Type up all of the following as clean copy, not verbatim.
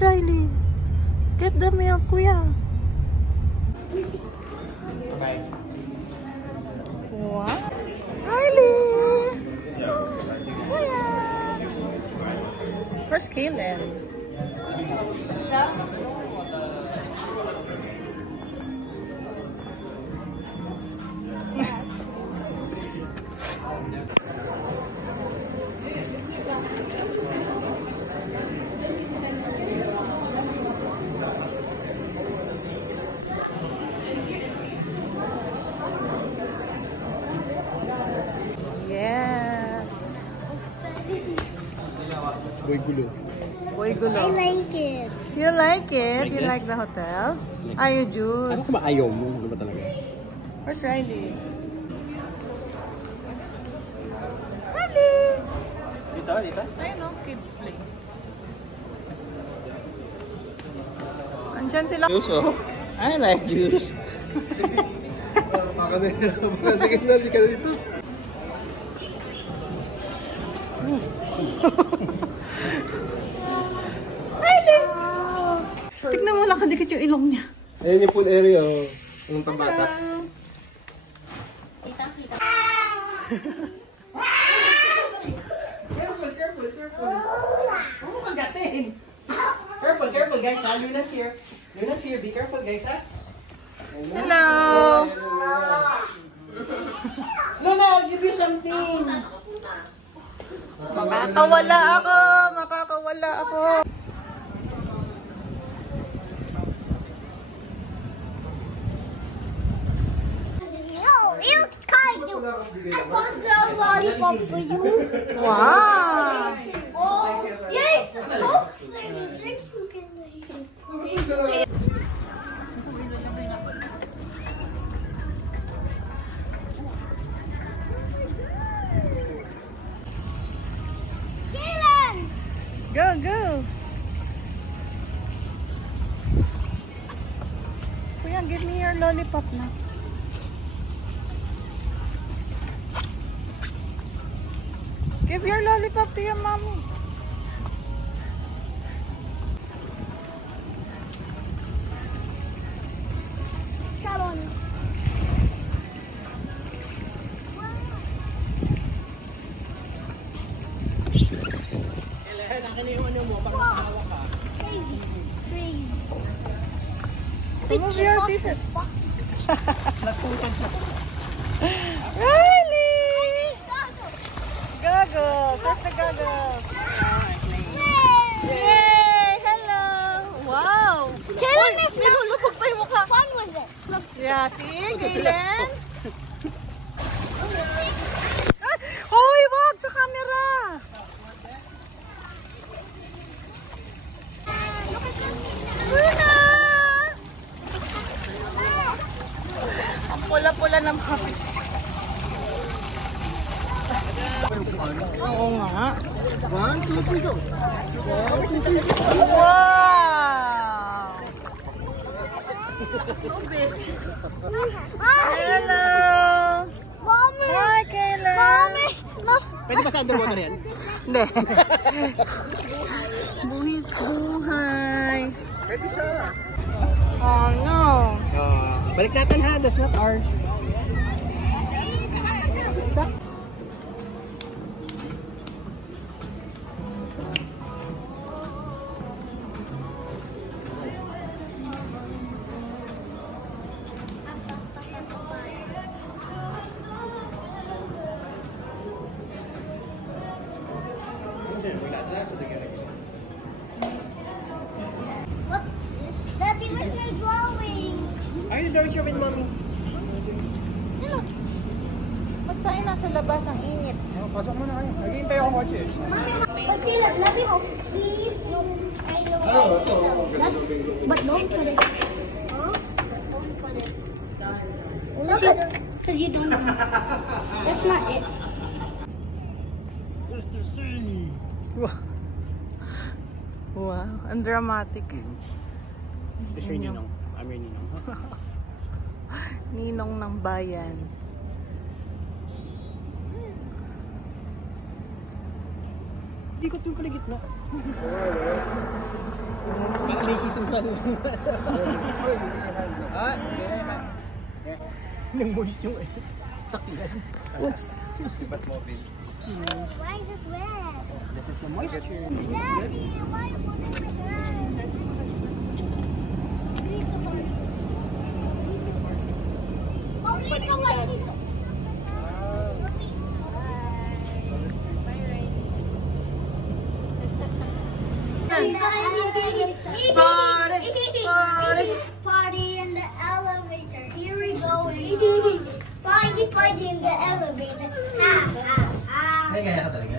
Riley. Get the milk, kuya. Bye. Wow. Riley! Kuya! Where's Kaylin? Yes. Boy gulo. Boy gulo. I like it. You like it? Like You it? like the hotel? Ayaw Ano juice. ka ba ayaw mo? Ano ba talaga? Where's Riley? Riley! Dito, dito. Ayun o, kids play. Andyan sila. Juice, oh. I like juice. Baka na yun. Sige na, hindi ka na dito. Riley! Tignan mo, nakadikit yung ilong niya. Ayan yung pool area, oh. Yung pambata. Oh, magatin. Careful, guys, ha? Luna's here. Luna's here. Be careful, guys, ha? Hello! Luna, I'll give you something. Makakawala ako! Makakawala ako! No, it's kind of. I bought a lollipop for you. Wow! Oh, yes. Oh, thank you, Kelly. Kaylin! Go, go! Kuya, give me your lollipop na. Give your lollipop to your mommy. Come on. Kailan, akin na yung ano mo, pang hawak ka. Crazy. Crazy. Remove your t-shirt. Nagputan siya. Riley! Goggles! Where's the goggles? Yay! Hello! Wow! Kaylin is not Nilulubog pa yung mukha. fun with it. Look. Yeah, see? Kaylin? Ah, hoy, wag sa camera! Luna! Ang pula-pula ng puppies. Oo nga. 1, 2, 3, go. 1, 2, 3, go. Wow! Hello! Mommy! Hi, Kaylin! Mommy! Look. Pwede ba sa underwater yan? Hindi. Buhis buhay. Pwede siya. Oh no. Balik natin ha, that's not ours. What? Daddy, where's my drawing? Ay, the direction with mommy. Ano? Ba't tayo nasa labas ang init? Oh, pasok mo na kayo. Naghihintay ako kotse. Mommy, but Caleb, let me hold. Please, no. I know. That's, but don't put it. Huh? Don't put it. Because you don't know. That's not it. Wow, ang dramatic. This your ninong. I'm your ninong. Ninong ng bayan. Hindi ko yung kaligit na. susunod. Ah, nang moist yung takyan. Oops. Iba't mobile. Why is it red? This is the moisture. Daddy, why is it red? Bakit ka nga dito? Party in the elevator. Here we go. Party in the elevator. Ay, kaya ka talaga?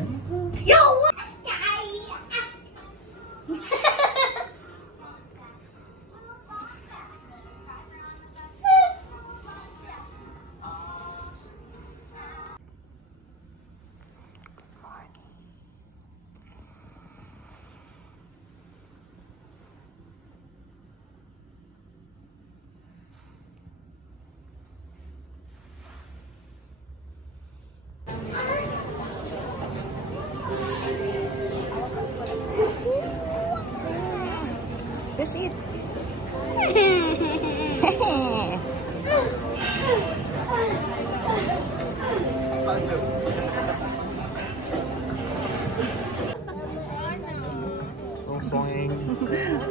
Yo! What? That's it. Ang swing.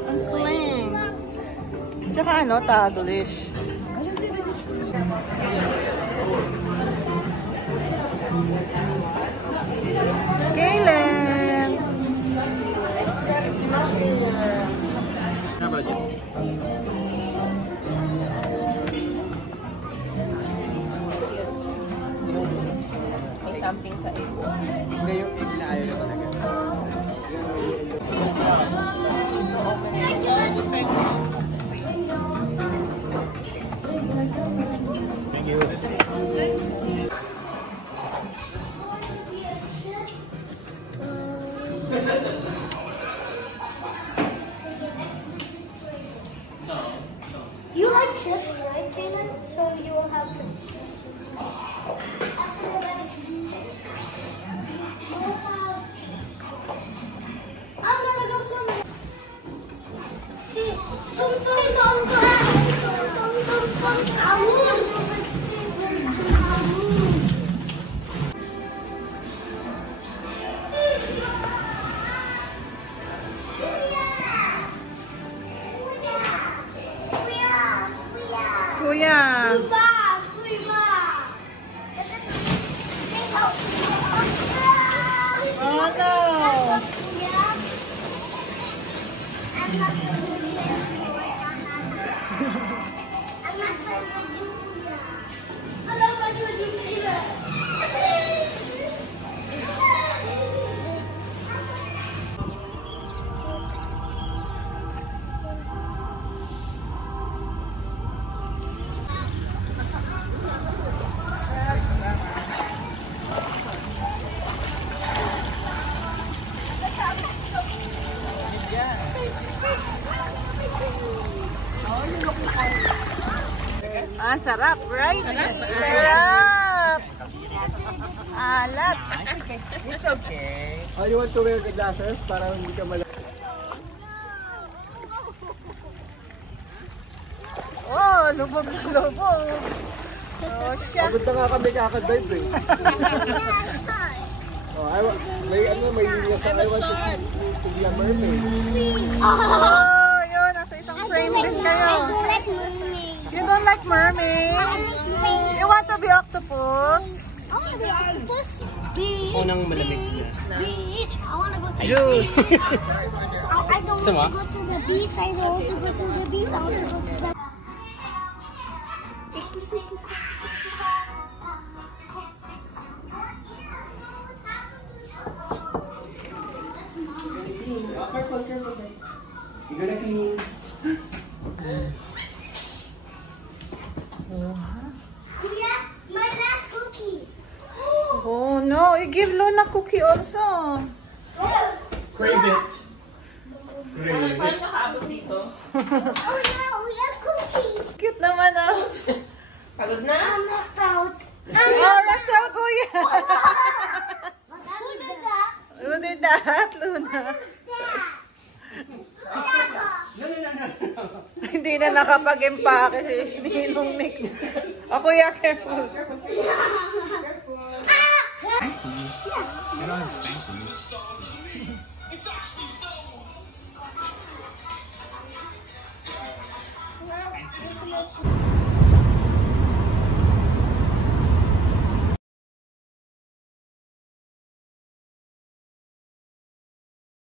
Ang swing. Tsaka ano, taglish. Kailan? May something sa egg. Hindi yung egg na ayaw na talaga. Thank you. You like chips, right, Kaden? So you will have to. I'm gonna go swimming. Tung tung tung tung tung tung sahur. Kuya. Oh no. Ah, sarap, right? Sarap! Alat! It's okay. Oh, you want to wear the glasses para hindi ka malaki? Oh, lubog na lubog! Oh, siya! Pagod na nga kami kakadive eh. Oh, may linya sa I want to be a mermaid. Oh, yun, nasa isang frame din kayo. You don't like mermaids? You want to be octopus? I want to be octopus. Beach. Unang malamig na. Beach. I want to go to Juice. I don't want to go to the beach. I don't want to go to the beach. I want to go to the. Careful, careful. You're gonna clean. Kuya, my last cookie. Oh no, you give Luna cookie also. Crave it. Paano nakaabot dito? Oh yeah, we have cookie. Cute naman oh. Pagod na? I'm not proud. Oh, Russell, kuya. Who did that? Who did that, Luna? Dad. No, no, no. Hindi na nakapag-empake si Ninong Nix. O kuya, careful.